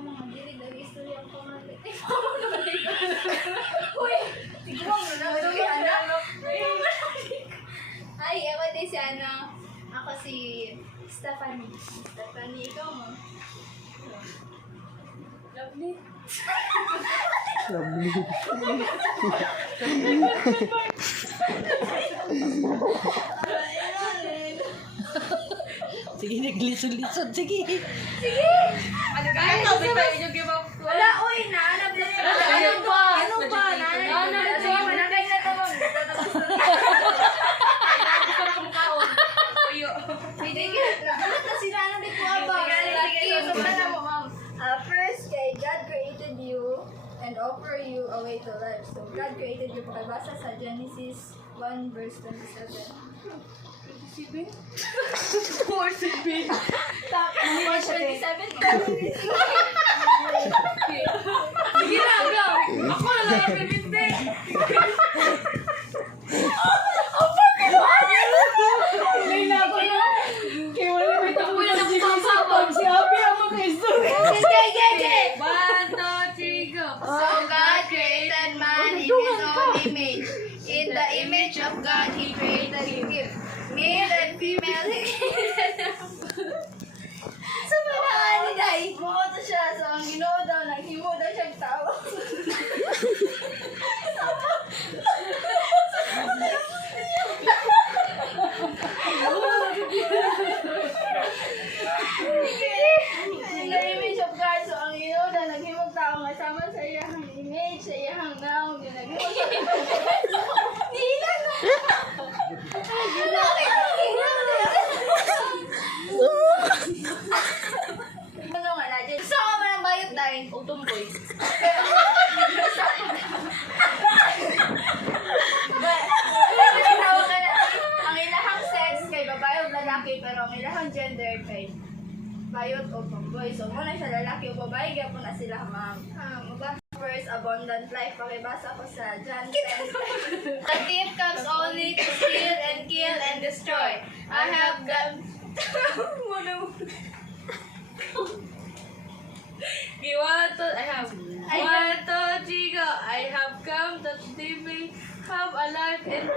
ang mga dili daw istorya ang pamalit. Uy, siguro mo na si anak. Ay, ewan din si ano. Ako si Stephanie. Stephanie, ikaw mo. Lovely. Lovely. Sige, naglisod-lisod. Sige. Ano guys? Wala, uy, naanap na siya. Ano ba? Ano ba? Naanap na managay na ito. Hindi, nagulat na sila na dito abang. First, kay God created you and offer you a way to life. So, God created you. Pakibasa sa Genesis 1 verse 27. 27? 4-7. Tapos 27. Sige na, bro. Ako na lang ang pipinte. May nako na. Kaya wala may takbo na si Abby ang mga-istorya. Okay. 1, 2, 3, go! So God created man in His own image. In the image of God, He created him. Male and female, He created them. So, panaan ni Day, buoto siya. So, ang ginoo daw, naghimo daw siyang tao. In the image of God, so ang ginoo daw, naghimong tao, masama sa iyang image, sa iyang naong, naghimo siya. Nila na! Ano nga na, Jen? Saan ka man ang bayot dahil? O tumboy. Ang ilahang sex kay babae o lalaki, pero ang ilahang gender kay bayot o tomboy. So, muna siya lalaki o babae, kaya po na sila mabasa. First, abundant life. Pakibasa ko sa John 10. The thief comes only to steal and kill and destroy. I have got... I have 1, 2, 3, go! I have come that they may have a life in